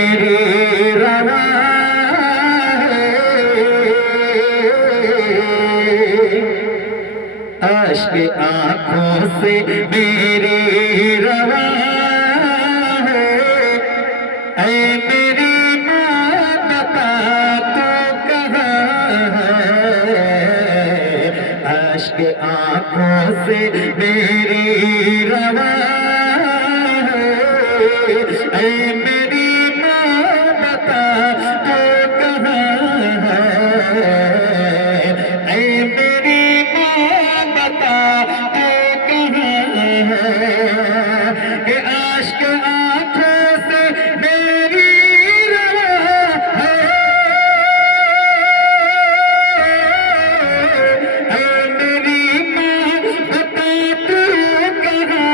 मेरी रवा अश्क आँखों से मेरी रवा है। ऐ मेरी माँ बता तू कहाँ है। अश्क आँखों से मेरी रवा है। ऐ मेरी माँ बता तू कहाँ है। ऐ मेरी माँ बता तू कहाँ है। कि आश्क आँखों से मेरी रवा है। ऐ मेरी माँ बता तू कहाँ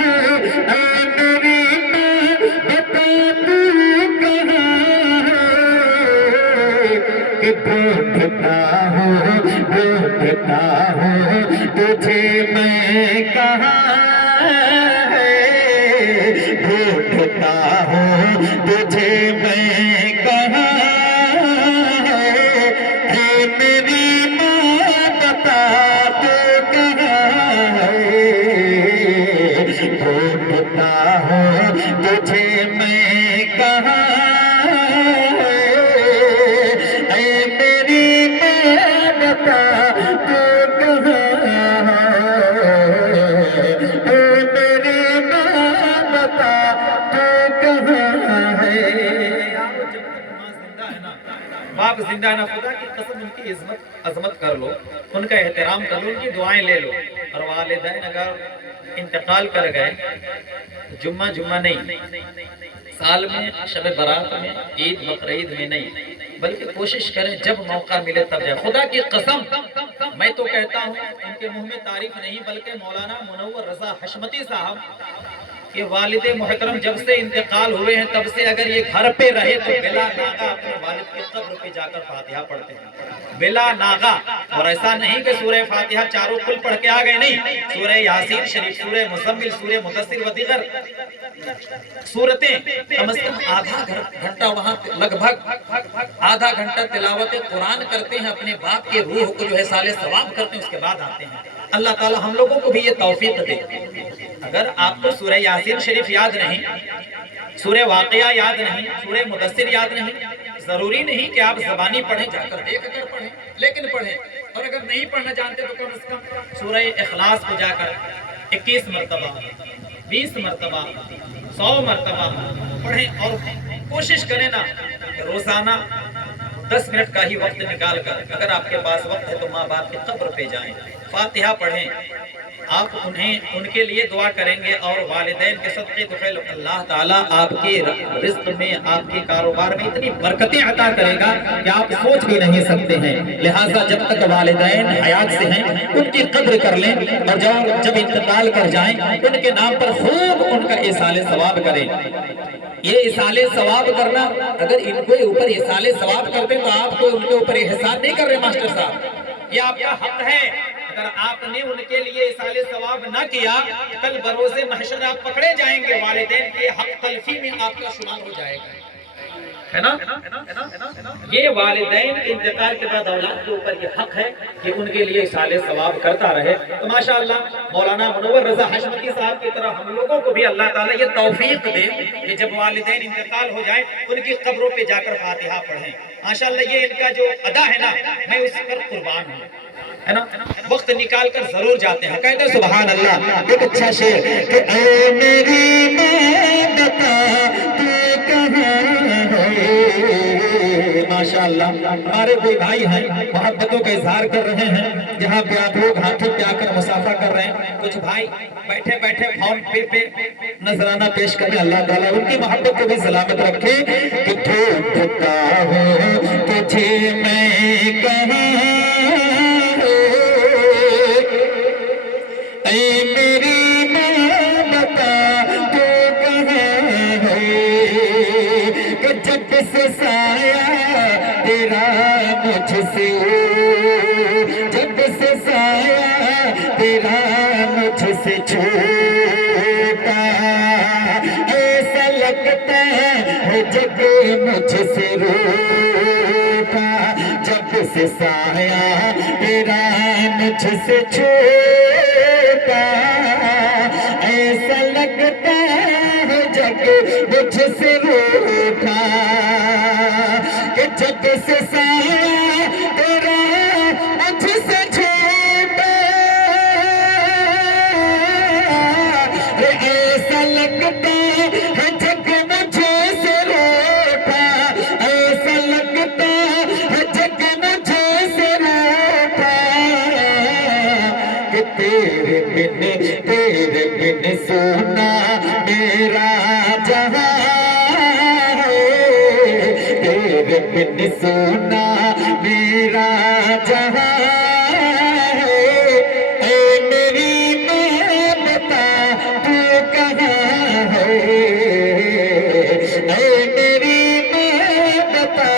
है। ऐ मेरी माँ बता तू कहाँ है। कि ढूंढता हूँ तुझे मैं कहाँ है। ढूंढता हूँ तुझे मैं कहाँ है। ऐ मेरी माँ बता तू कहाँ है। ढूंढता हूँ तुझे मैं कहाँ है। ऐ मेरी माँ बता तू कहाँ है। ऐ मेरी माँ बता तू कहाँ है। बाप जिंदा है ना, खुदा की कसम उनकी इज्जत अजमत कर लो, उनका एहतराम कर लो, उनकी दुआएं ले लो। और वालिदैन अगर इंतकाल कर गए, जुम्मा जुम्मा नहीं, साल में, शब बारात में, ईद बकरीद में नहीं, बल्कि कोशिश करें जब मौका मिले तब जाए। खुदा की कसम मैं तो कहता हूँ, इनके मुंह में तारीफ नहीं बल्कि मौलाना मुनव्वर रजा हशमती साहब ये वालिद मोहतरम जब से इंतकाल हुए हैं तब से अगर ये घर पे रहे तो बिला नागा अपने वालिद के कब्र पे जाकर फातिहा पढ़ते हैं, बिला नागा। और ऐसा नहीं कि सूरह फातिहा चारों कुल पढ़ के आ गए, नहीं, सूरह यासीन शरीफ, सूरह मुज़म्मिल, सूरह मुदस्सिर व दीगर सूरतें कम से कम आधा घंटा वहाँ लगभग आधा घंटा तिलावत कुरान करते हैं, अपने बाप के रूह को जो है साले सवाब करते हैं, उसके बाद आते हैं। अल्लाह ताला हम लोगों को भी ये तौफीक दे। अगर आपको सूरह यासीन शरीफ याद नहीं, सूरह वाक़िया याद नहीं, सूरह मुदस्सिर याद नहीं, जरूरी नहीं कि आप ज़बानी पढ़ें, जाकर देख कर पढ़ें, लेकिन पढ़ें। और अगर नहीं पढ़ना जानते तो कम से कम सूरह इखलास को जाकर 21 मरतबा, 20 मरतबा, 100 मरतबा पढ़ें। और कोशिश करें ना रोजाना 10 मिनट का ही वक्त निकाल कर, अगर आपके पास वक्त है तो माँ बाप की कब्र पे जाएं, फातिहा पढ़ें, आप उन्हें उनके लिए दुआ करेंगे और वालिदैन के सदक़े तो खैर अल्लाह ताला आपके रिज़्क़ में, आपके कारोबार में इतनी बरकतें अता करेगा कि आप सोच भी नहीं सकते हैं। लिहाजा जब तक वालिदैन हयात से हैं उनकी कद्र कर लें, और जब इंतकाल कर जाएं उनके नाम पर खूब उनका इसाले सवाब करें। ये इसाले सवाब करना, अगर इनके ऊपर इसाले सवाब करते तो आपको उनके ऊपर एहसान नहीं कर रहे मास्टर साहब, ये आपका हक है। अगर आपने उनके लिए इसाले सवाब ना किया, कल बरोज़े महशर आप पकड़े जाएंगे, वालिदैन के हक तलफी में आपका शुमार हो जाएगा, है ना। ये वालिदैन के इंतकाल के बाद औलाद के ऊपर ये हक है कि उनके लिए इसाले सवाब करता रहे। तो माशाअल्लाह मौलाना मुनव्वर रजा हशमती साहब की तरह हम लोगों को भी अल्लाह ताला ये तौफीक दे कि जब वालिदैन इंतकाल हो जाए उनकी कब्रों पे जाकर फातिहा पढ़ें। माशाअल्लाह ये इनका जो अदा है ना, मैं उस पर कुर्बान हूँ, है ना। वक्त निकाल कर जरूर जाते हैं, कहते हैं सुभान अल्लाह। एक अच्छा शेर कि ऐ मेरी माँ बता तू कहाँ है। माशाअल्लाह हमारे कोई भाई हैं मोहब्बतों का इजहार कर रहे हैं, जहाँ पे आप लोग हाथों पे आकर मुसाफा कर रहे हैं। कुछ भाई बैठे बैठे फोन पे नजराना पेश करें, अल्लाह ताला उनकी मोहब्बत को भी सलामत रखे। कि ढूंढता हूँ तुझे मैं कहाँ है। ऐ मेरी माँ बता तू कहाँ है। कि जब से साया तेरा मुझसे, जब से साया तेरा मुझसे छूटा, ऐसा लगता है जग मुझ से रूठा, जब से साया तेरा मुझसे छूटा, ऐसा लगता है जग मुझसे रूठा, कि जब से साया तेरा मुझसे छूटा, ऐसा लगता है जग मुझसे रूठा, ऐसा लगता है जग मुझसे रूठा, कि तेरे बिन सोना मेरा जहां है, तेरे बिन सोना मेरा जहां है, ऐ मेरी मां बता तू कहाँ है, ऐ मेरी मां बता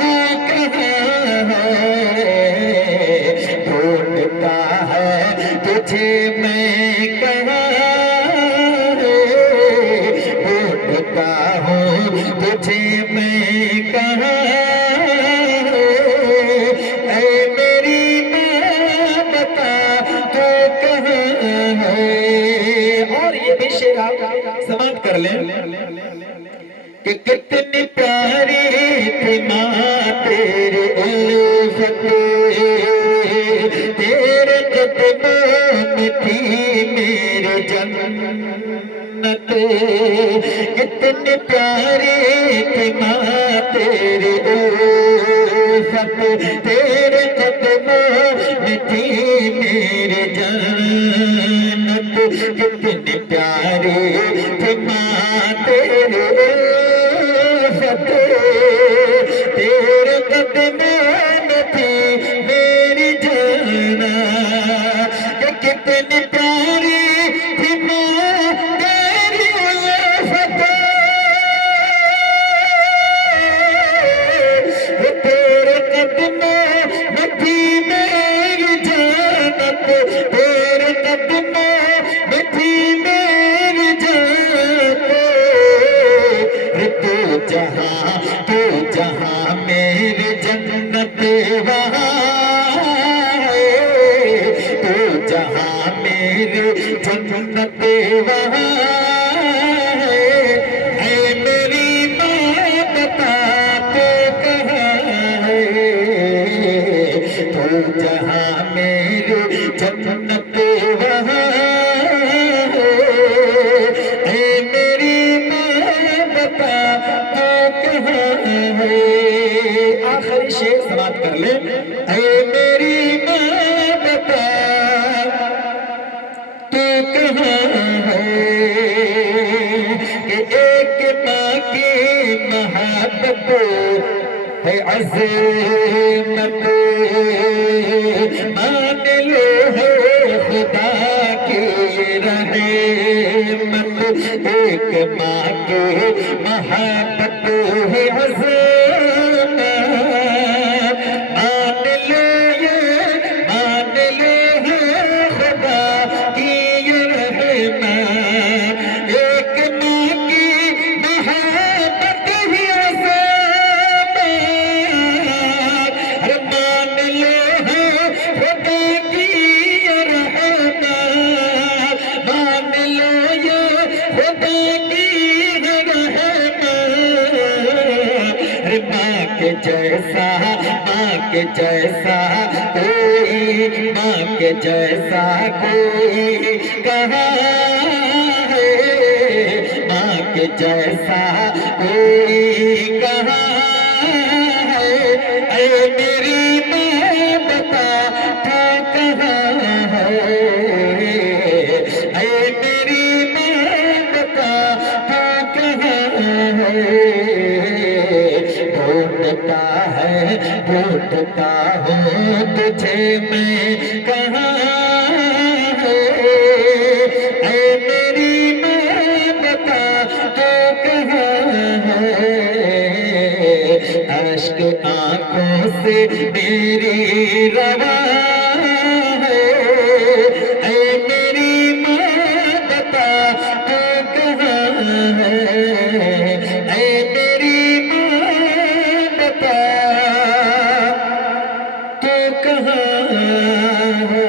तू कहाँ है, ढूंढता है तुझे मैं कहाँ है, ढूंढता हूँ तुझे मैं कहाँ है, ऐ मेरी माँ बता तू कहाँ है। और ये भी शेर आप समाप्त कर लें कि कितनी प्यारी थी माँ तेरे उल्फत, तेरे कदमों में थी मेरी जन्नत, कितनी प्यारी थी माँ तेरी उल्फत, तेरे कदमों में थी मेरी जन्नत, कितनी प्यारी थी माँ तेरी उल्फत, तेरे कदमों में थी मेरी जन्नत, कितनी प्यारी थी माँ तेरी उल्फत, तेरे कदमों में थी मेरी जन्नत, तेरे कदमों में थी मेरी जन्नत, तू जहाँ मेरी जन्नत वहाँ है, तू जहाँ मेरी जन्नत वहाँ है, ऐ मेरी माँ बता तू कहाँ है, तू जहाँ मेरी जन्नत वहाँ है, ऐ मेरी माँ बता तू कहाँ है। आखिरी शेर समाप्त कर ले, ऐ मेरी माँ बता तू कहाँ है, कि एक माँ की मोहब्बत है अज़ीमत, मान लो है खुदा की रहमत, एक माँ की मोहब्बत है अज़ीमत, मान लो है खुदा की रहमत, एक माँ की मोहब्बत ही अज़ीमत, अरे मान लो है खुदा की रहमत, मान लो ये खुदा की रहमत, अरे माँ के जैसा कोई, माँ के जैसा कोई कहाँ है, माँ के जैसा कोई कहाँ है, ऐ मेरी माँ बता तू कहाँ है, ऐ मेरी माँ बता तू कहाँ है, ढूंढता हूँ तुझे मैं कहाँ है, ऐ मेरी माँ बता तू कहाँ है, अश्क आँखों से मेरी रवा है, ऐ मेरी माँ बता तू कहाँ है, ऐ मेरी تو کہاں ہو